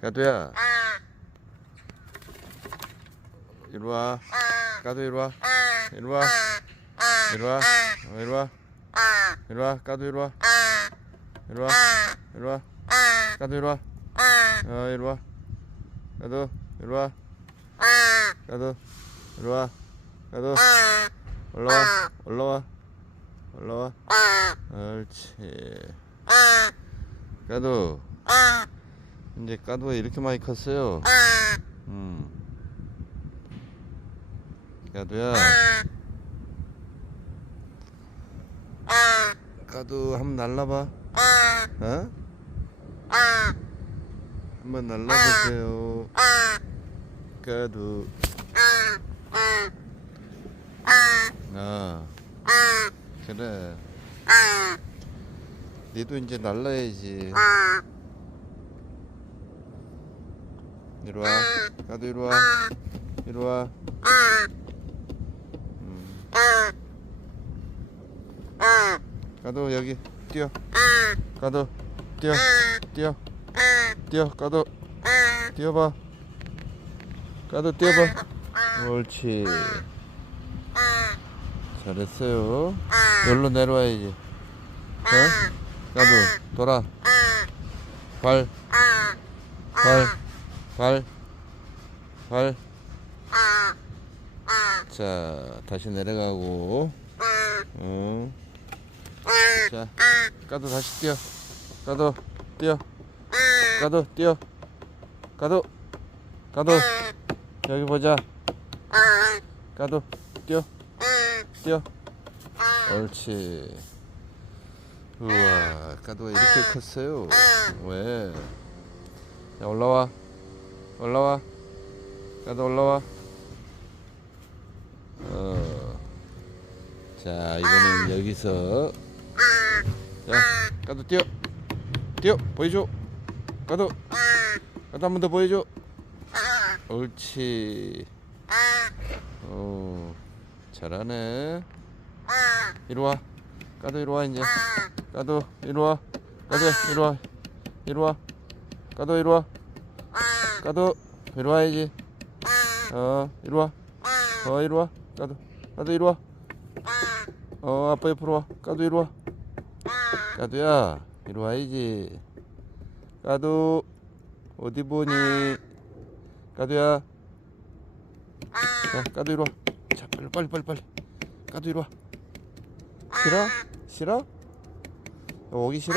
까두야 이리 와 까두 이리 와 이리 와 이리 와 어, 이리 와 이리 와 까두 이리 와 이리 와 이리 와 까두 이리 와 어, 이리 와 까두 이리 와 까두 이리 와 까두 올라와 올라와 올라와 옳지 까두 이제 까두가 이렇게 많이 컸어요. 음. 까두야. 까두 한번 날라봐. 어? 한번 날라보세요. 까두. 아. 그래. 니도 이제 날라야지 이리 와. 까두 이리 와. 이리 와. 음. 까두 여기. 뛰어. 까두 뛰어. 뛰어. 뛰어. 까두 뛰어봐. 까두 뛰어봐. 옳지. 잘했어요. 여기로 내려와야지. 어? 까두 돌아. 발. 발, 발, 발. 자, 다시 내려가고. 어. 자, 까도 다시 뛰어. 까도, 뛰어. 까도, 뛰어. 까도, 까도. 여기 보자. 까도, 뛰어. 뛰어. 옳지. 우와, 까도가 이렇게 컸어요. 왜? 자, 올라와. 올라와. 까도 올라와. 어. 자, 이거는 여기서. 자, 까도 뛰어. 뛰어. 보여줘. 까도. 까도 한 번 더 보여줘. 옳지. 어, 잘하네. 이리 와. 까도 이리 와, 이제. 까도 이리 와. 까도 이리 와. 이리 와. 까도 이리 와. 까도 이리 와야지. 어, 이리 와. 어, 이리 와. 까도. 까도 이리 와. 어, 아빠 옆으로 와. 까도 이리 와. 까도야, 이리 와야지. 까도 어디 보니? 까도야. 자, 까도 이리 와. 자, 빨리 빨리 빨리 빨리. 까도 이리 와. 싫어? 싫어? 너 오기 싫어?